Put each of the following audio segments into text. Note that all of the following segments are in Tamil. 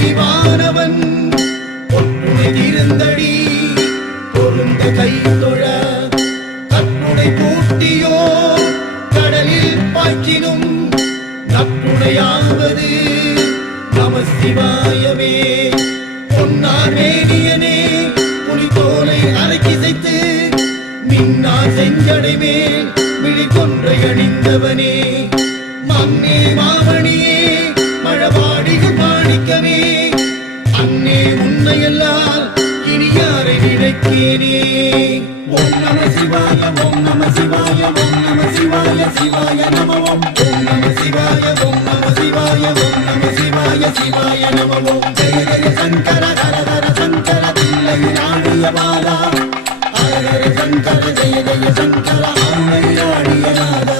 வடிவானவன் இருந்தடி பொருந்த கை தொழ கட்டுடை பூட்டியோ கடலில் பாய்ச்சினும் நட்டுடையாவது நம சிவாயவே. பொன்னார் மேனியனே புலித்தோலை அரைக்கிசைத்து மின்னார் செஞ்சடை மேல் விழிகொன்றை அணிந்தவனே மன்னே மாமணியே மழவாடிகள் மாணிக்கமே அன்னே உன்னையெல்லாம் இனி யாரை நினைக்கேனே. ஓம் நம சிவாய ஓம் நம சிவாய ஓம் நம சிவாய சிவாய நம ஓம் நம சிவாய ஓம் நம சிவாய ஓம் நம சிவாய சிவாய நம ஓம். ஜெய ஜெய சங்கர ஹர ஹர சங்கர தில்லை நாடிய பாலா ஹர ஹர சங்கர ஜெய ஜெய சங்கர ஆமை நாடிய நாதா.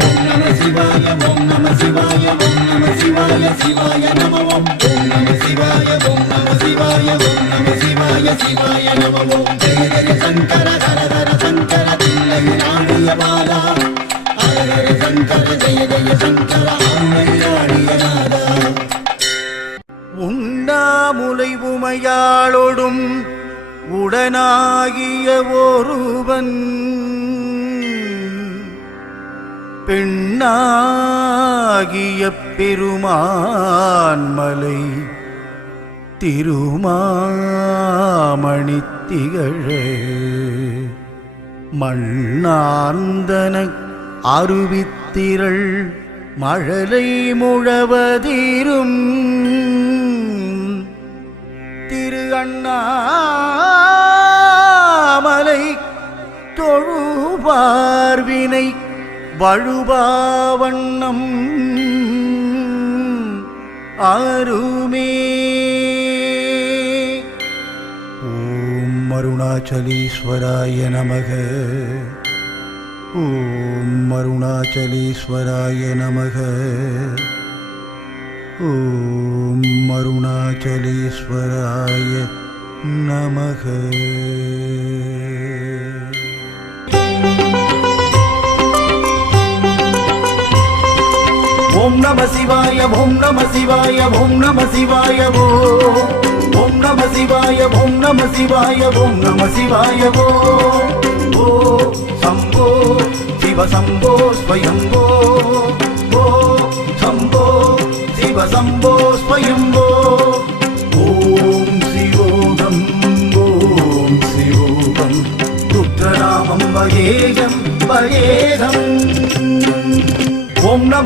ஓம் நம சிவாய ஓம் நம சிவாய ஓம் நம சிவாய சிவாய நம ஓம் நம சிவாய ஓம் நம சிவாய ஓம் நம சிவாய சிவாய நம ஓம். ஜெய ஜெய சங்கர ஹர ஹர சங்கர தில்லை நாடிய பாலா ஹர ஹர சங்கர ஜெய ஜெய சங்கர ஆமை நாடிய நாதா. உண்ணாமுலை உமையாளோடும் உடனாகிய ஒருவன் பெண்ணாகிய பெருமான்மலை திருமாமணி திகழ மண்ணார்ந்தன அருவித்திரள் மழலை முழவதிரும் திரு அண்ணாமலை தொழுவார்வினை வழுபாவண்ணம் அருமே. ஓம் அருணாச்சலீஸ்வராய நமக. ஓம் அருணாச்சலீஸ்வராய நமக. ஓம் அருணாச்சலீஸ்வராய நமக. ஓம் நம சிவாய ஓம் நம சிவாய ஓம் நம சிவாய ஓம் நம சிவாய ஓம் நம சிவாய ஓம் நம சிவாய ஓ சம்போ சிவ சம்போ ஸ்வயம்போ ஓ சம்போ சிவ சம்போ ஸ்வயம்போ. ஓம் சிவோகம் ஓம் சிவோகம் ருத்ரநாமம் வயேகம் வயேகம். ஓம் நம